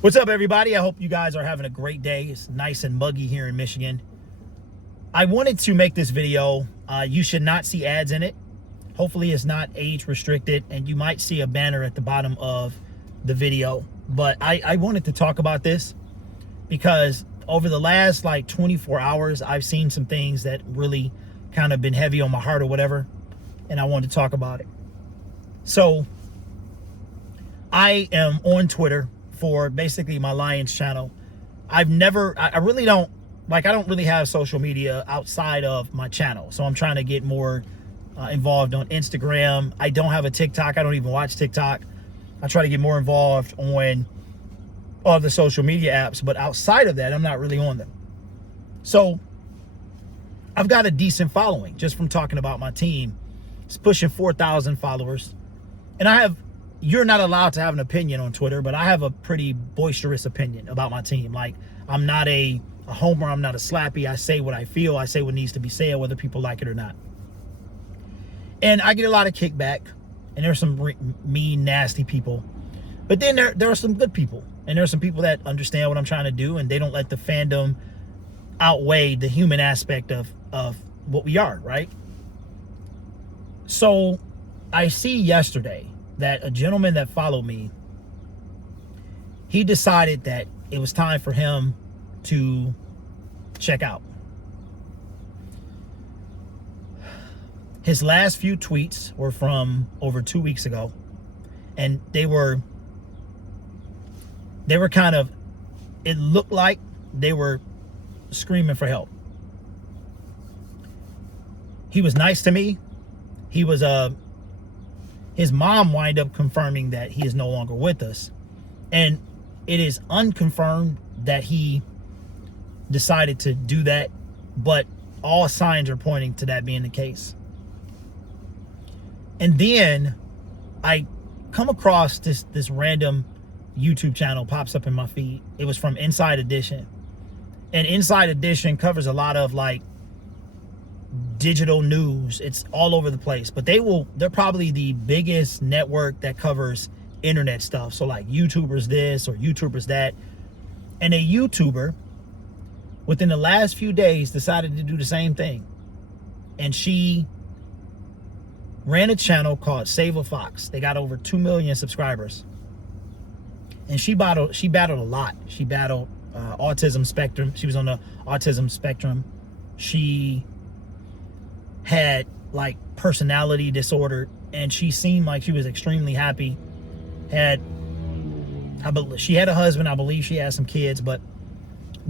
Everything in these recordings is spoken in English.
What's up, everybody? I hope you guys are having a great day. It's nice and muggy here in Michigan. I wanted to make this video. You should not see ads in it. Hopefully it's not age restricted, and you might see a banner at the bottom of the video. But I wanted to talk about this because over the last 24 hours, I've seen some things that really kind of been heavy on my heart or whatever, and I wanted to talk about it. So I am on Twitter for basically my Lions channel. I really don't, I don't really have social media outside of my channel. So I'm trying to get more involved on Instagram. I don't have a TikTok. I don't even watch TikTok. I try to get more involved on all the social media apps, but outside of that, I'm not really on them. So I've got a decent following just from talking about my team. It's pushing 4,000 followers. And you're not allowed to have an opinion on Twitter, but I have a pretty boisterous opinion about my team. I'm not a homer. I'm not a slappy. I say what I feel. I say what needs to be said, whether people like it or not. And I get a lot of kickback, and there's some mean, nasty people. But then there are some good people, and there's some people that understand what I'm trying to do, and they don't let the fandom outweigh the human aspect of what we are, right? So I see yesterday that a gentleman that followed me, he decided that it was time for him to check out. His last few tweets were from over 2 weeks ago, and they were kind of, it looked like they were screaming for help. He was nice to me. His mom wind up confirming that he is no longer with us. And it is unconfirmed that he decided to do that, but all signs are pointing to that being the case. And then I come across this random YouTube channel pops up in my feed. It was from Inside Edition. And Inside Edition covers a lot of digital news. It's all over the place, but they're probably the biggest network that covers internet stuff. So YouTubers this or YouTubers that. And a YouTuber within the last few days decided to do the same thing. And she ran a channel called Save a Fox. They got over 2 million subscribers. And she battled a lot. She battled autism spectrum. She was on the autism spectrum. She had personality disorder, and she seemed like she was extremely happy. She had a husband. I believe she had some kids, but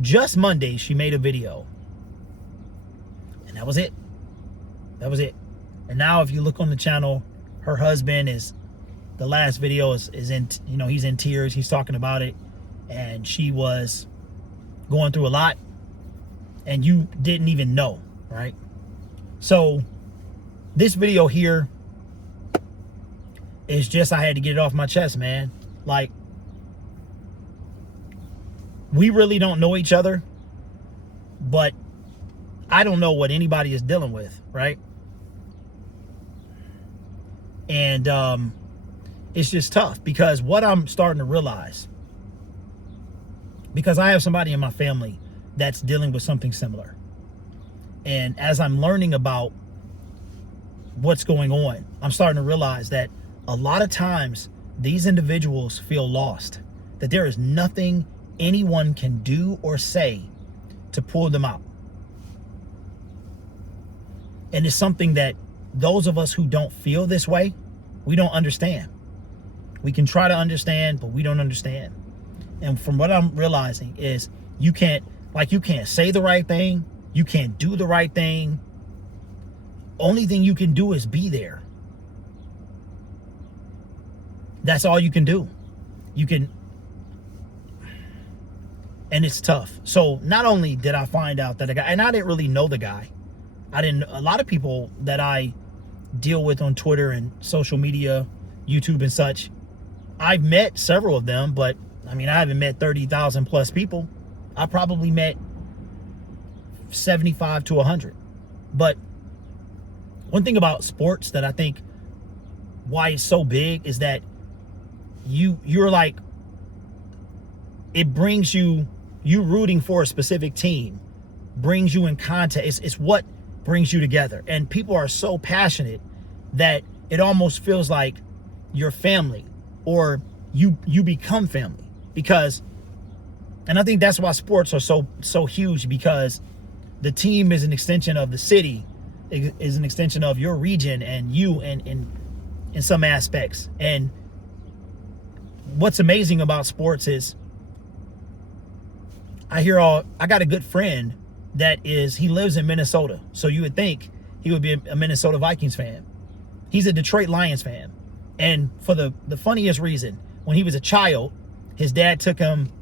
just Monday she made a video, and that was it. And now if you look on the channel, her husband the last video is in, he's in tears. He's talking about it, and she was going through a lot, and you didn't even know, right? So this video here is just, I had to get it off my chest, man. We really don't know each other, but I don't know what anybody is dealing with, right? And it's just tough, because what I'm starting to realize, because I have somebody in my family that's dealing with something similar. And as I'm learning about what's going on, I'm starting to realize that a lot of times these individuals feel lost, that there is nothing anyone can do or say to pull them out. And it's something that those of us who don't feel this way, we don't understand. We can try to understand, but we don't understand. And from what I'm realizing is you can't say the right thing. You can't do the right thing. Only thing you can do is be there. That's all you can do. And it's tough. So not only did I find out that a guy, and I didn't really know the guy. A lot of people that I deal with on Twitter and social media, YouTube and such, I've met several of them, but I haven't met 30,000 plus people. I probably met 75 to 100. But one thing about sports that I think why it's so big is that you're it brings you rooting for a specific team brings you in contact. It's what brings you together. And people are so passionate that it almost feels like your family, or you become family. Because, and I think that's why sports are so huge, because the team is an extension of the city, is an extension of your region and you in some aspects. And what's amazing about sports is I got a good friend that he lives in Minnesota. So you would think he would be a Minnesota Vikings fan. He's a Detroit Lions fan. And for the funniest reason, when he was a child, his dad took him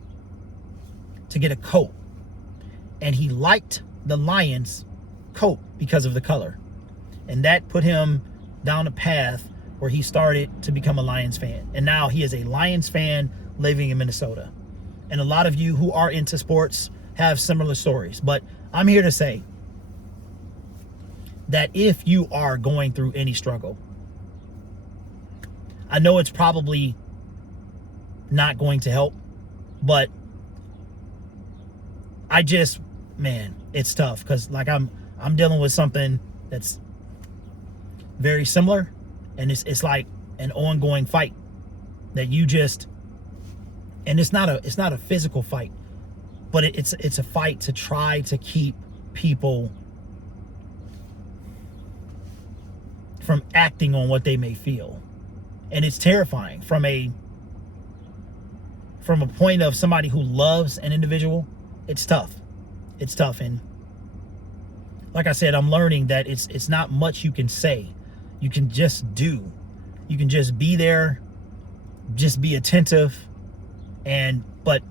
to get a coat. And he liked the Lions coat because of the color. And that put him down a path where he started to become a Lions fan. And now he is a Lions fan living in Minnesota. And a lot of you who are into sports have similar stories. But I'm here to say that if you are going through any struggle, I know it's probably not going to help, but man, it's tough, because like I'm dealing with something that's very similar, and it's like an ongoing fight that you just, and it's not a physical fight, but it's a fight to try to keep people from acting on what they may feel. And it's terrifying from a point of somebody who loves an individual. It's tough. And like I said, I'm learning that it's not much you can say. You can just do. You can just be there, just be attentive. But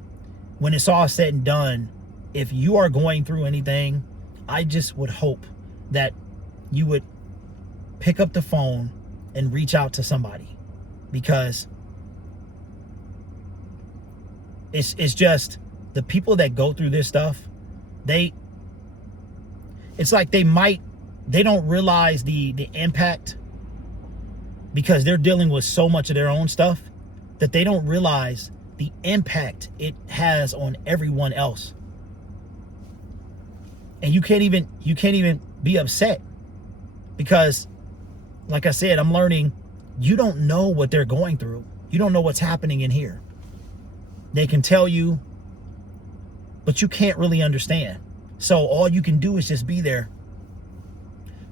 when it's all said and done, if you are going through anything, I just would hope that you would pick up the phone and reach out to somebody, because it's just the people that go through this stuff, it's like they don't realize the impact, because they're dealing with so much of their own stuff that they don't realize the impact it has on everyone else. And you can't even be upset, because like I said, I'm learning you don't know what they're going through. You don't know what's happening in here. They can tell you, but you can't really understand. So all you can do is just be there.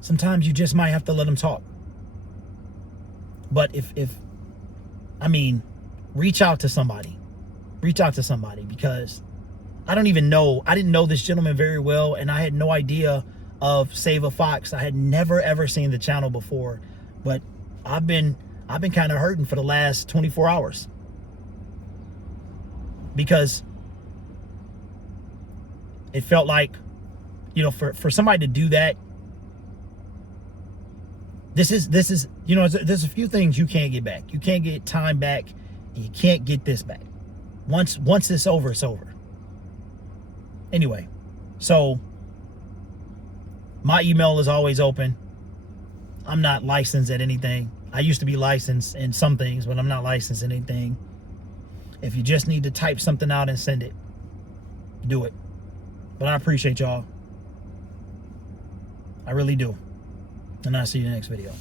Sometimes you just might have to let them talk. But reach out to somebody. Reach out to somebody, because I didn't know this gentleman very well, and I had no idea of Save a Fox. I had never ever seen the channel before, but I've been kind of hurting for the last 24 hours, because it felt like, for somebody to do that, this is there's a few things you can't get back. You can't get time back, and you can't get this back. Once it's over, it's over. Anyway, so my email is always open. I'm not licensed at anything. I used to be licensed in some things, but I'm not licensed in anything. If you just need to type something out and send it, do it. But I appreciate y'all. I really do. And I'll see you in the next video.